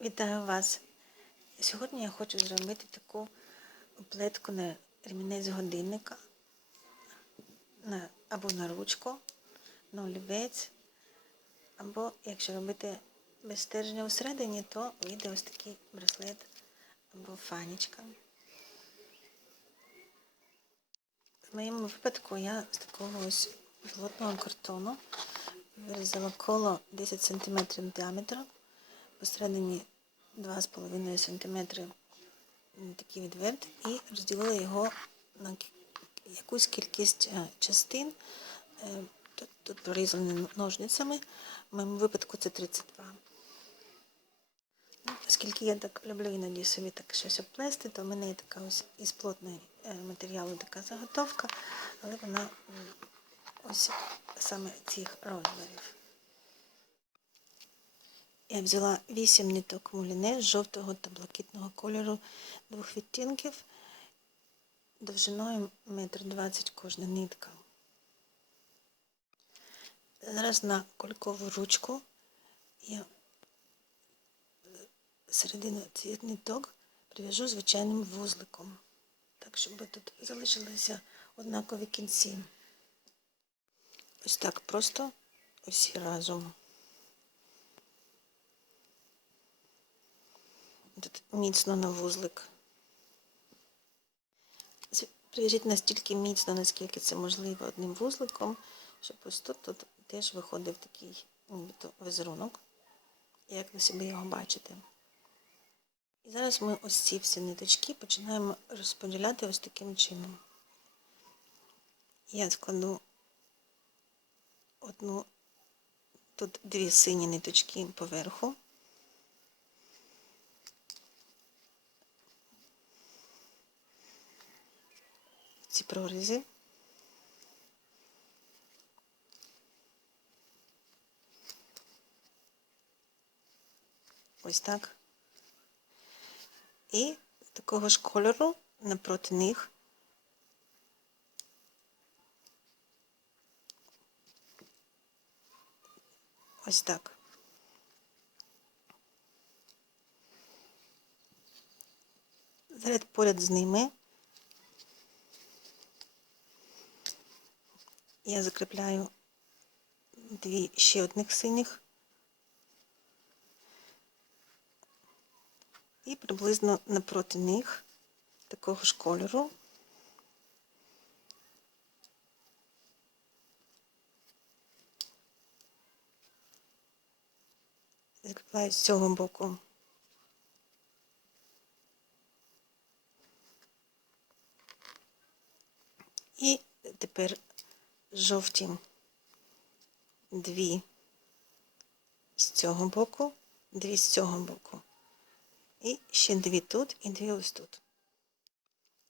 Вітаю вас! Сьогодні я хочу зробити таку оплетку на ремінець годинника на, або на ручку, на олівець, або якщо робити без стержня усередині, то вийде ось такий браслет або фанічка. В моєму випадку я з такого ось плотного картону вирізала коло 10 см діаметру, посередині 2,5 см такий відверт і розділила його на якусь кількість е, частин. Е, Тут, тут прорізані ножницями, в моєму випадку це 32. Ну, Оскільки я так люблю іноді собі так щось обплести, то в мене є така ось із плотного е, матеріалу така заготовка, але вона ось саме цих розмірів. Я взяла 8 ниток муліне жовтого та блакитного кольору двох відтінків, довжиною 1,20 м кожна нитка. Зараз на колькову ручку я середину цих ниток прив'яжу звичайним вузликом, так, щоб тут залишилися однакові кінці. Ось так просто усі разом. Міцно на вузлик. Прив'яжіть настільки міцно, наскільки це можливо одним вузликом, щоб ось тут, тут теж виходив такий нібито візерунок, як ви собі його бачите. І зараз ми ось ці всі ниточки починаємо розподіляти ось таким чином. Я складу одну, тут дві сині ниточки поверху. Ці прорізи. Ось так. І такого ж кольору напроти них ось так. Зараз поряд з ними я закріпляю дві ще одних синіх і приблизно напроти них такого ж кольору закріпляю з цього боку. І тепер жовті дві з цього боку, дві з цього боку. І ще дві тут і дві ось тут.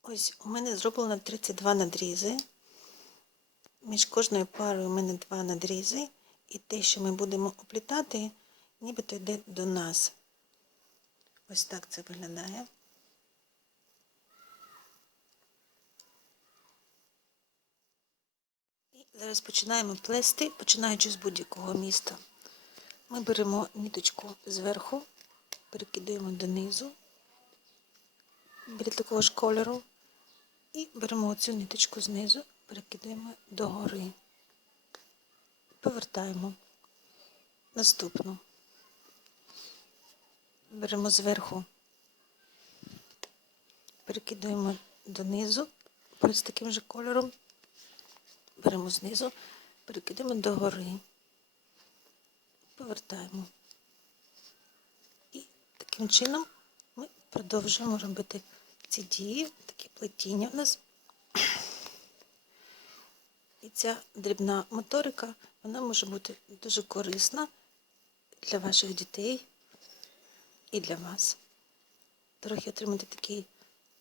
Ось у мене зроблено 32 надрізи. Між кожною парою у мене два надрізи. І те, що ми будемо оплітати, нібито йде до нас. Ось так це виглядає. І зараз починаємо плести, починаючи з будь-якого міста. Ми беремо ніточку зверху, перекидаємо донизу біля такого ж кольору. І беремо оцю ниточку знизу, перекидаємо догори. Повертаємо. Наступну. Беремо зверху, перекидаємо донизу, з таким же кольором. Беремо знизу, перекидаємо догори. Повертаємо. І таким чином ми продовжуємо робити ці дії, такі плетіння у нас. І ця дрібна моторика, вона може бути дуже корисна для ваших дітей і для вас. Трохи отримати такий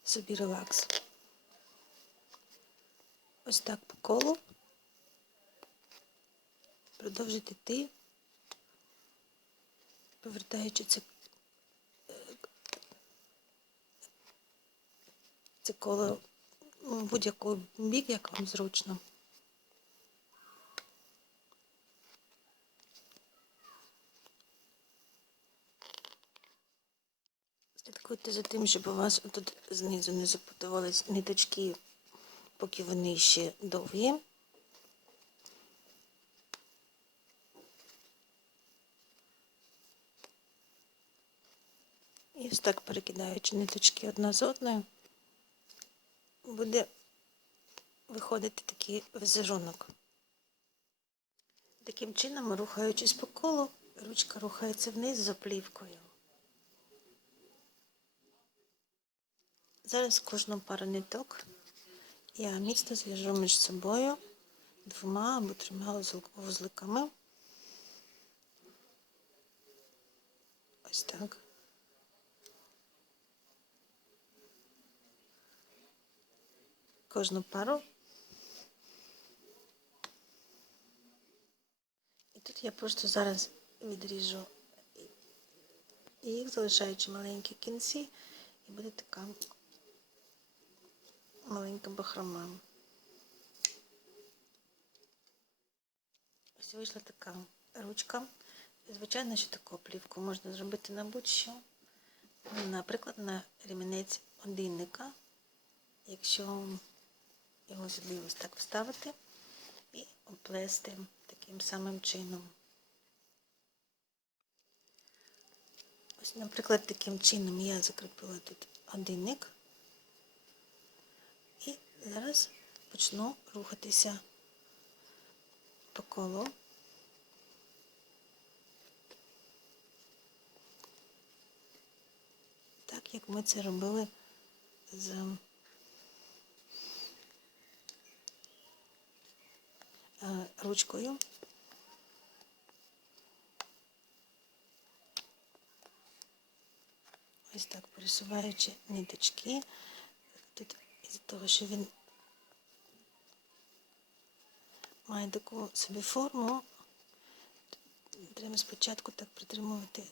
собі релакс. Ось так по колу. Продовжуйте йти, повертаючи це, це коло будь-який бік, як вам зручно. Слідкуйте за тим, щоб у вас тут знизу не запутувались ниточки, поки вони ще довгі. І ось так перекидаючи ниточки одна з одною, буде виходити такий візерунок. Таким чином, рухаючись по колу, ручка рухається вниз за плівкою. Зараз кожну пару ниток я міцно зв'яжу між собою двома або трьома вузликами. Ось так. Кожну пару. І тут я просто зараз відріжу їх, залишаючи маленькі кінці, і буде така маленька бахрома. Ось вийшла така ручка. Звичайно, що таку плівку можна зробити на будь-що. Наприклад, на ремінець годинника, якщо його сюди ось так вставити і оплести таким самим чином. Ось, наприклад, таким чином я закріпила тут годинник. Зараз почну рухатися по колу. Так як ми це робили з е, ручкою. Ось так пересуваючи ниточки. Із того, що він має таку собі форму, треба спочатку так притримувати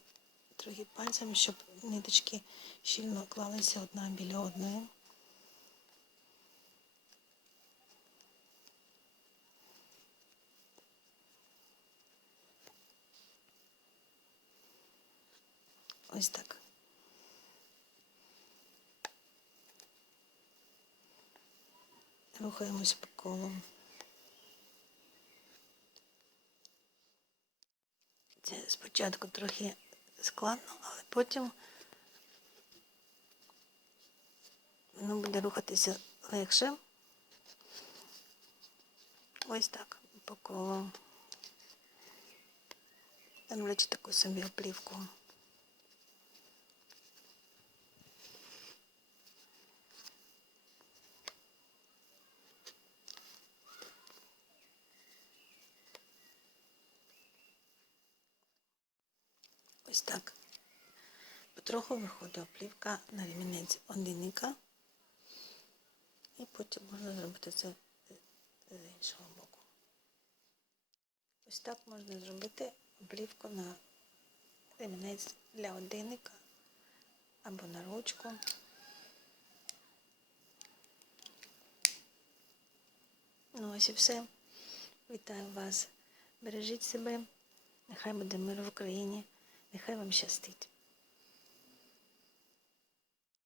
трохи пальцями, щоб ниточки щільно клалися одна біля одної. Ось так. Рухаємось по колу. Це спочатку трохи складно, але потім воно буде рухатися легше. Ось так по колу. Роблячи таку собі оплівку. Ось так. Потроху виходить оплівка на ремінець одинника. І потім можна зробити це з іншого боку. Ось так можна зробити оплівку на ремінець для годинника або на ручку. Ну ось і все. Вітаю вас. Бережіть себе. Нехай буде мир в Україні. Нехай вам щастить.